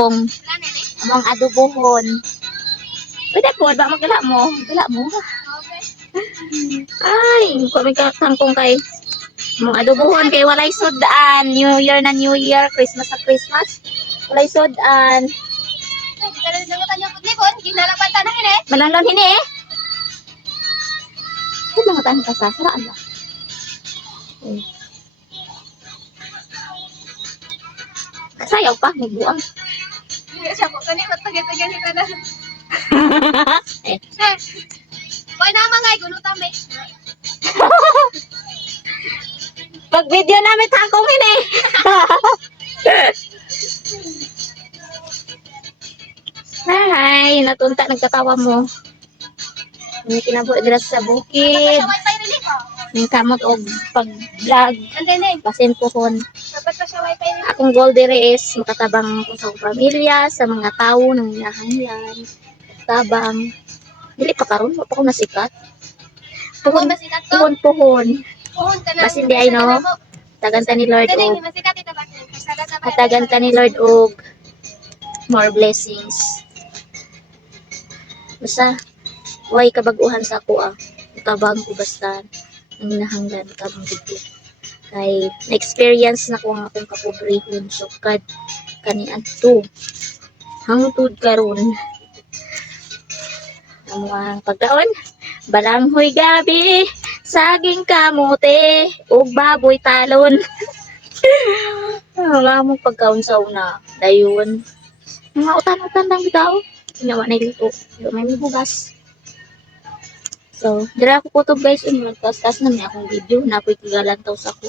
among adobohon. Pwede po, ba magala mo? Gala mo. Ay, kung may kangkong kay mong adobohon kay walay sudan. New Year na New Year, Christmas na Christmas. Walay sudan. Malanlan hini eh. Ito mga tahan ka sa saraan ba? Sayaw pa, magbuang. Siya po, kanina tagay-tagay nila na. Boy na mga gulutan me. Pag video namin tangkong hini. Hi, natunta nagkatawa mo. May kinabuhi dira sa bukid. Wifi rin ko. May kamot og pag-vlog. Andene. Basin pohon. Dapat pa siya wifi rin. Akong goal dire is makatabang ko sa pamilya, sa mga tao ng hinahanglan. Tabang. Dili pa karon, wa pa ko nasikat. Puhon Puhon, masikat to. puhon. Puhon ka na. Basin di ay no. Tagantang ni Lord Andene, og masikat ito ba? hatagan ni Lord og more blessings. Basta way kabag-uhan sa ako tabang ko basta ang hinahanglan tabang gid. Kay na-experience na ko ang akong kapobrehon so kani adto hangtod karon ang pagdaon balanghoy gabi saging kamote ug baboy talon. Wala mo pagkaon sa una dayon mga utan-utan lang bitaw ginawa na luto may bugas. So dira ako kutob guys, magtastas na may akong video na ako'y tigalantaw sa ko.